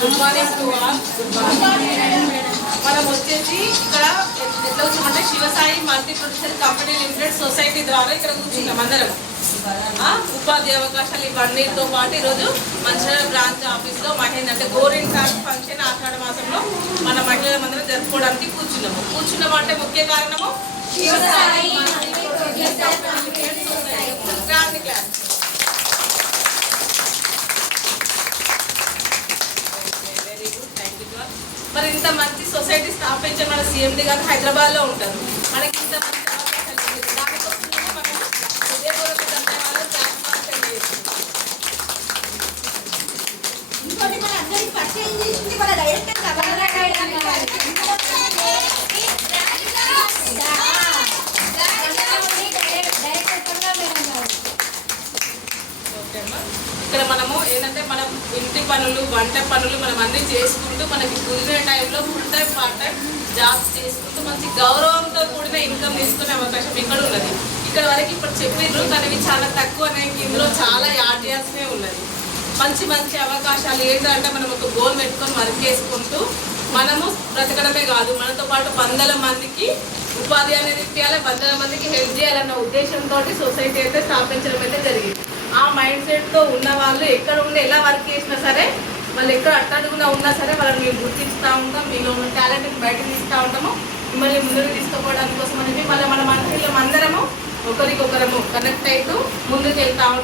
Good morning to all. మనం వచ్చేసి ఇక్కడ ఎట్లా వచ్చామంటే Shivasai multi production company limited society ద్వారా ఇక్కడ కూర్చున్నాం అందరం. ఉపాధి అవకాశాలు ఇవన్నీతో పాటు ఈరోజు మంచిర్యాల బ్రాంచ్ ఆఫీస్లో మహిళ అంటే గోరింగ్ కార్డ్ ఫంక్షన్ ఆషాఢ మాసంలో మన మహిళలందరం జరుపుకోవడానికి కూర్చున్నాము. కూర్చున్నామంటే ముఖ్య కారణము Shivasai multi production company limited society. Grand class. మరి ఇంత మంచి సొసైటీ స్థాపించే మన సిఎండి గారు హైదరాబాద్లో ఉంటారు. మనకి ఇంత మంచి అవకాశాలు ఉంది. దానికోసమే మనం హృదయపూర్వక ధన్యవాదాలు ఇంకోటి మన అందరికి పరిచయం చేసింది మన డైరెక్టర్ ఇక్కడ మనము ఏంటంటే మనం ఇంటి పనులు వంట పనులు మనం అన్నీ చేసుకుంటూ మనకి కుదిరే టైంలో full time part time jobs చేసుకుంటూ మంచి గౌరవంతో కూడిన ఇన్కమ్ తీసుకునే అవకాశం ఇక్కడ ఉన్నది. ఇక్కడ వరకు ఇప్పుడు చెప్పిర్రు కానీ ఇవి చాలా తక్కువ అనేది ఇందులో చాలా యాడ్ చేయాల్సినే ఉన్నది. మంచి మంచి అవకాశాలు ఏంటంటే మనం ఒక గోల్ పెట్టుకొని వర్క్ చేసుకుంటూ మనము బ్రతకడమే కాదు, మనతో పాటు 100 మందికి ఉపాధి అనేది ఇవ్వాలి, 100 మందికి హెల్ప్ చేయాలన్న ఉద్దేశంతో సొసైటీ అయితే స్థాపించడం అయితే జరిగింది. ఆ మైండ్ సెట్తో ఉన్న వాళ్ళు ఎక్కడ ఉండి ఎలా వర్క్ చేసినా సరే, వాళ్ళు ఎక్కడ అట్టడుగునా ఉన్నా సరే వాళ్ళని మేము గుర్తిస్తూ ఉంటాం, మీలో ఉన్న టాలెంట్ని బయటకు తీస్తూ ఉంటాము, మిమ్మల్ని ముందుకు తీసుకుపోవడానికి కోసం అనేది మళ్ళీ మన మనుషులు అందరము ఒకరికొకరము కనెక్ట్ అవుతూ ముందుకు వెళ్తూ